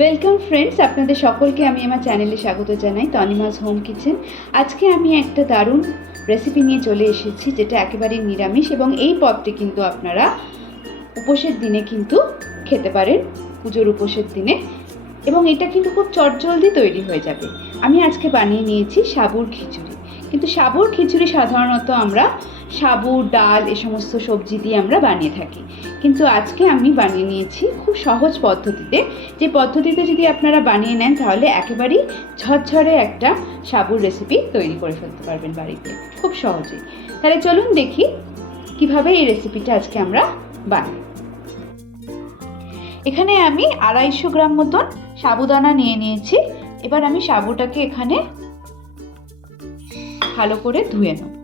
Welcome friends আপনাদের সকলকে আমি আমার চ্যানেলে স্বাগত জানাই তনিমাস হোম কিচেন আজকে আমি একটা দারুণ রেসিপি নিয়ে চলে এসেছি, যেটা একেবারেই নিরামিষ এবং এই পদটি কিন্তু আপনারা উপোসের দিনে কিন্তু খেতে পারেন, পুজোর উপোসের দিনে। এবং এটা কিন্তু খুব চটজলদি তৈরি হয়ে যাবে। আমি আজকে বানিয়ে নিয়েছি সাবুর খিচুড়ি। কিন্তু সাবুর খিচুড়ি সাধারণত আমরা সাবু, ডাল, এ সমস্ত সবজি দিয়ে আমরা বানিয়ে থাকি। কিন্তু আজকে আমি বানিয়ে নিয়েছি খুব সহজ পদ্ধতিতে। যে পদ্ধতিতে যদি আপনারা বানিয়ে নেন, তাহলে একেবারেই ঝরঝরে একটা সাবুর রেসিপি তৈরি করে ফেলতে পারবেন বাড়িতে। খুব সহজেই তাহলে চলুন দেখি কীভাবে এই রেসিপিটা আজকে আমরা বানাই। এখানে আমি আড়াইশো গ্রাম মতন সাবুদানা নিয়ে নিয়েছি। এবার আমি সাবুটাকে এখানে ভালো করে ধুয়ে নেব।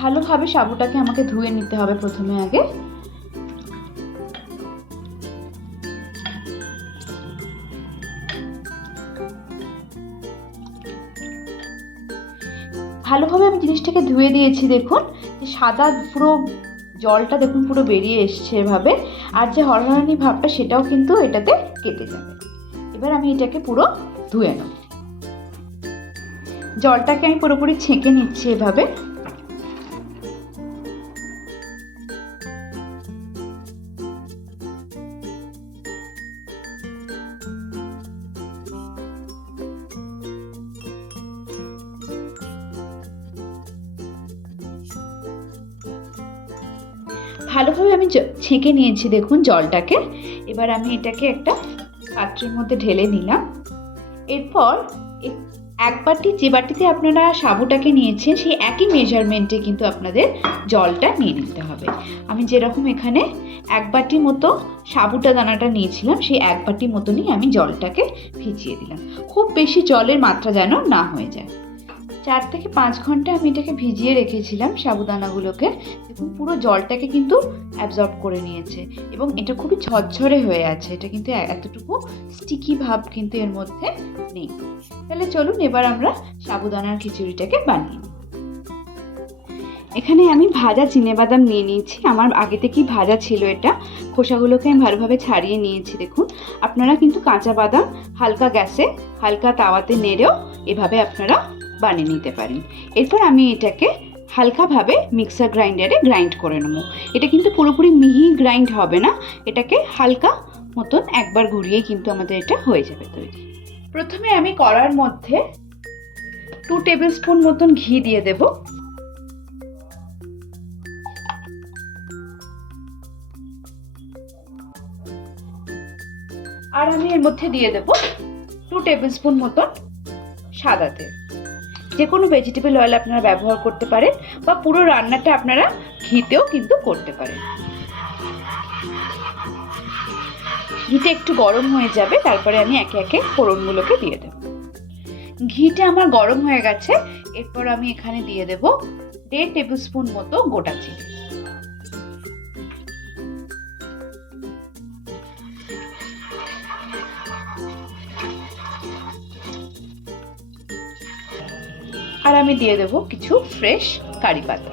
ভালোভাবে সাবুটাকে আমাকে ধুয়ে নিতে হবে প্রথমে আগে। ভালোভাবে আমি জিনিসটাকে ধুয়ে দিয়েছি, দেখুন। সাদা পুরো জলটা দেখুন, পুরো বেরিয়ে এসছে এভাবে। আর যে হরহরানি ভাবটা, সেটাও কিন্তু এটাতে কেটে যাবে। এবার আমি এটাকে পুরো ধুয়ে নেব। জলটাকে আমি পুরোপুরি ছেঁকে নিচ্ছি এভাবে। ভালোভাবে আমি ছেঁকে নিয়েছি, দেখুন জলটাকে। এবার আমি এটাকে একটা পাত্রের মধ্যে ঢেলে নিলাম। এরপর এক বাটি, যে বাটিতে আপনারা সাবুটাকে নিয়েছেন, সেই একই মেজারমেন্টে কিন্তু আপনাদের জলটা নিয়ে নিতে হবে। আমি যেরকম এখানে এক বাটি মতো সাবুটা দানাটা নিয়েছিলাম, সেই এক বাটি মতনই আমি জলটাকে ভিজিয়ে দিলাম। খুব বেশি জলের মাত্রা যেন না হয়ে যায়। চার থেকে পাঁচ ঘণ্টা আমি এটাকে ভিজিয়ে রেখেছিলাম সাবুদানাগুলোকে দেখুন পুরো জলটাকে কিন্তু অ্যাবজর্ব করে নিয়েছে এবং এটা খুবই ঝরঝরে হয়ে আছে। এটা কিন্তু এতটুকু স্টিকি ভাব কিন্তু এর মধ্যে নেই। তাহলে চলুন এবার আমরা সাবুদানার খিচুড়িটাকে বানিয়ে এখানে আমি ভাজা চিনেবাদাম নিয়ে নিয়েছি। আমার আগে থেকেই ভাজা ছিল এটা। খোসাগুলোকে আমি ভালোভাবে ছাড়িয়ে নিয়েছি, দেখুন। আপনারা কিন্তু কাঁচা বাদাম হালকা গ্যাসে হালকা তাওয়াতে নেড়েও এভাবে আপনারা বানিয়ে নিতে পারেন এরপর আমি এটাকে হালকাভাবে মিক্সার গ্রাইন্ডারে গ্রাইন্ড করে নেব। এটা কিন্তু পুরোপুরি মিহি গ্রাইন্ড হবে না, এটাকে হালকা মতন একবার ঘুরিয়েই কিন্তু আমাদের এটা হয়ে যাবে তৈরি। প্রথমে আমি কড়ার মধ্যে টু টেবিল স্পুন মতন ঘি দিয়ে দেব। আর আমি এর মধ্যে দিয়ে দেব টু টেবিল স্পুন মতন সাদা তেল। যে কোনো ভেজিটেবল অয়েল আপনারা ব্যবহার করতে পারেন বা পুরো রান্নাটা আপনারা ঘিতেও কিন্তু করতে পারেন। ঘিটা একটু গরম হয়ে যাবে, তারপরে আমি একে একে ফোড়নগুলোকে দিয়ে দেব। ঘিটা আমার গরম হয়ে গেছে, এরপর আমি এখানে দিয়ে দেব দেড় টেবিল স্পুন মতো গোটা চিনি আর আমি দিয়ে দেব কিছু ফ্রেশ কারি পাতা।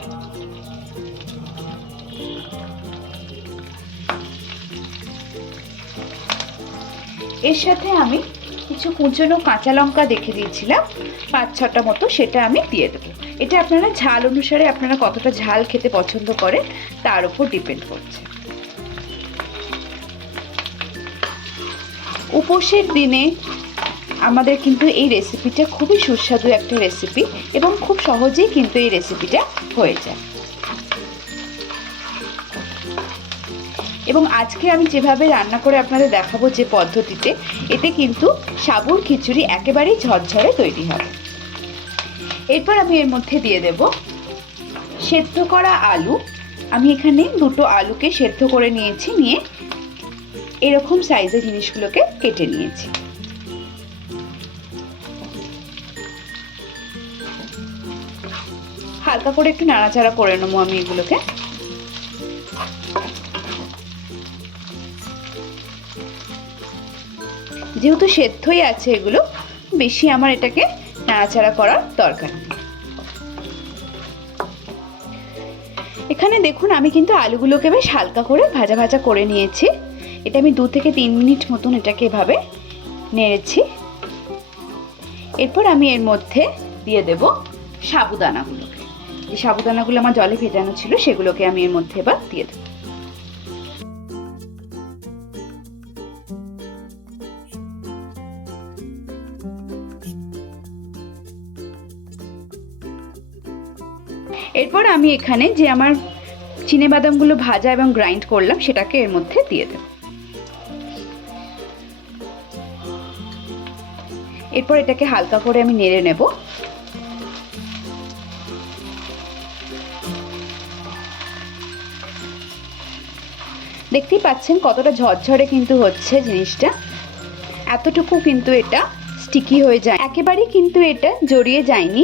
এর সাথে আমি কিছু কুচনো কাঁচা লঙ্কা দেখে দিয়েছিলাম, পাঁচ ছটা মতো সেটা আমি দিয়ে দেবো। এটা আপনারা ঝাল অনুসারে আপনারা কতটা ঝাল খেতে পছন্দ করেন, তার উপর ডিপেন্ড করছে। উপোসের দিনে আমাদের কিন্তু এই রেসিপিটা খুবই সুস্বাদু একটা রেসিপি এবং খুব সহজেই কিন্তু এই রেসিপিটা হয়ে যায়। এবং আজকে আমি যেভাবে রান্না করে আপনাদের দেখাবো যে পদ্ধতিতে, এতে কিন্তু সাবুর খিচুড়ি একেবারেই ঝরঝরে তৈরি হবে। এরপর আমি এর মধ্যে দিয়ে দেব সেদ্ধ করা আলু। আমি এখানে দুটো আলুকে সেদ্ধ করে নিয়েছি, নিয়ে এরকম সাইজের জিনিসগুলোকে কেটে নিয়েছি। হালকা করে একটু নাড়াচাড়া করে নেব আমি এগুলোকে। যেহেতু সেদ্ধই আছে এগুলো, বেশি আমার এটাকে নাড়াচাড়া করার দরকার এখানে দেখুন, আমি কিন্তু আলুগুলোকে বেশ হালকা করে ভাজা ভাজা করে নিয়েছি। এটা আমি দু থেকে তিন মিনিট মতন এটাকে এভাবে নেড়েছি। এরপর আমি এর মধ্যে দিয়ে দেব সাবুদানাগুলোকে যে সাবুদানাগুলো আমার জলে ভেজানো ছিল, সেগুলোকে আমি এর মধ্যে এবার দিয়ে দেবো। এরপর আমি এখানে যে আমার চিনে বাদামগুলো ভাজা এবং গ্রাইন্ড করলাম, সেটাকে এর মধ্যে দিয়ে দেব। এরপর এটাকে হালকা করে আমি নেড়ে নেব। দেখতেই পাচ্ছেন কতটা ঝরঝরে কিন্তু হচ্ছে জিনিসটা। এতটুকু কিন্তু এটা স্টিকি হয়ে যায়। একেবারেই কিন্তু এটা জড়িয়ে যায়নি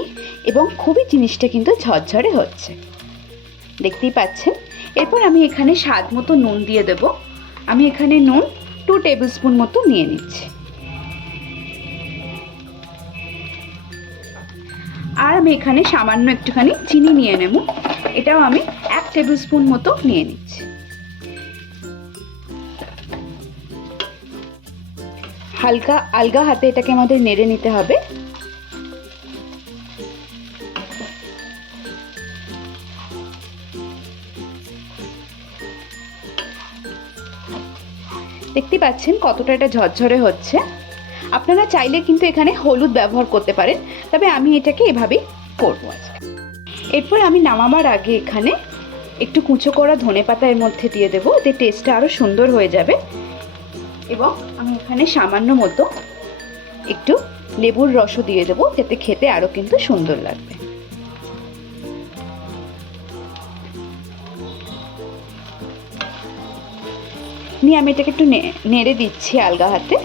এবং খুবই জিনিসটা কিন্তু ঝরঝরে হচ্ছে। দেখতেই পাচ্ছেন? এরপর আমি এখানে স্বাদ মতো নুন দিয়ে দেব। আমি এখানে নুন টু টেবিল স্পুন মতো নিয়ে নিচ্ছি। আর আমি এখানে সামান্য একটুখানি চিনি নিয়ে নেব। এটাও আমি এক টেবিল স্পুন মতো নিয়ে নিচ্ছি। হালকা, আলগা হাতে এটাকে আমাদের নেড়ে নিতে হবে। দেখতে পাচ্ছেন কতটা এটা ঝরঝরে হচ্ছে। আপনারা চাইলে কিন্তু এখানে হলুদ ব্যবহার করতে পারেন, তবে আমি এটাকে এভাবেই করব আজকে। এরপর আমি নামাবার আগে এখানে একটু কুচো করা ধনে পাতা এর মধ্যে দিয়ে দেবো, এতে টেস্টটা আরও সুন্দর হয়ে যাবে। এবং আমি এখানে সামান্য মতো একটু লেবুর রসও দিয়ে দেবো, যাতে খেতে আরও কিন্তু সুন্দর লাগবে। নিয়ে আমি এটাকে একটু নেড়ে দিচ্ছি আলগা হাতে।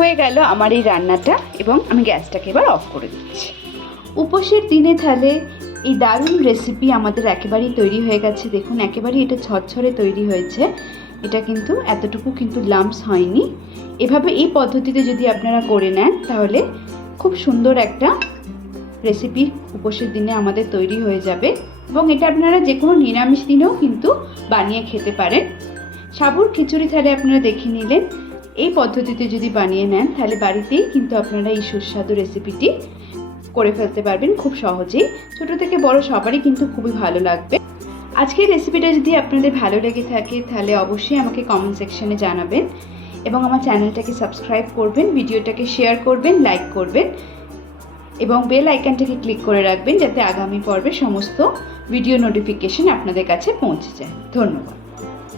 হয়ে গেল আমার এই রান্নাটা এবং আমি গ্যাসটাকে এবার অফ করে দিচ্ছি। উপোসের দিনে তাহলে এই দারুণ রেসিপি আমাদের একেবারেই তৈরি হয়ে গেছে। দেখুন, একেবারেই এটা ঝরঝরে তৈরি হয়েছে। এটা কিন্তু এতটুকু কিন্তু লাম্পস হয়নি। এভাবে এই পদ্ধতিতে যদি আপনারা করে নেন, তাহলে খুব সুন্দর একটা রেসিপি উপোসের দিনে আমাদের তৈরি হয়ে যাবে। এবং এটা আপনারা যে কোনো নিরামিষ দিনেও কিন্তু বানিয়ে খেতে পারেন। সাবুর খিচুড়ি তাহলে আপনারা দেখে নিলেন। এই পদ্ধতিতে যদি বানিয়ে নেন, তাহলে বাড়িতেই কিন্তু আপনারা এই সুস্বাদু রেসিপিটি করে ফেলতে পারবেন খুব সহজেই। ছোট থেকে বড় সবারই কিন্তু খুবই ভালো লাগবে। আজকের রেসিপিটা যদি আপনাদের ভালো লেগে থাকে, তাহলে অবশ্যই আমাকে কমেন্ট সেকশনে জানাবেন এবং আমার চ্যানেলটাকে সাবস্ক্রাইব করবেন ভিডিওটাকে শেয়ার করবেন লাইক করবেন এবং বেল আইকনটাকে ক্লিক করে রাখবেন যাতে আগামী পর্বে সমস্ত ভিডিও নোটিফিকেশন আপনাদের কাছে পৌঁছে যায়। ধন্যবাদ।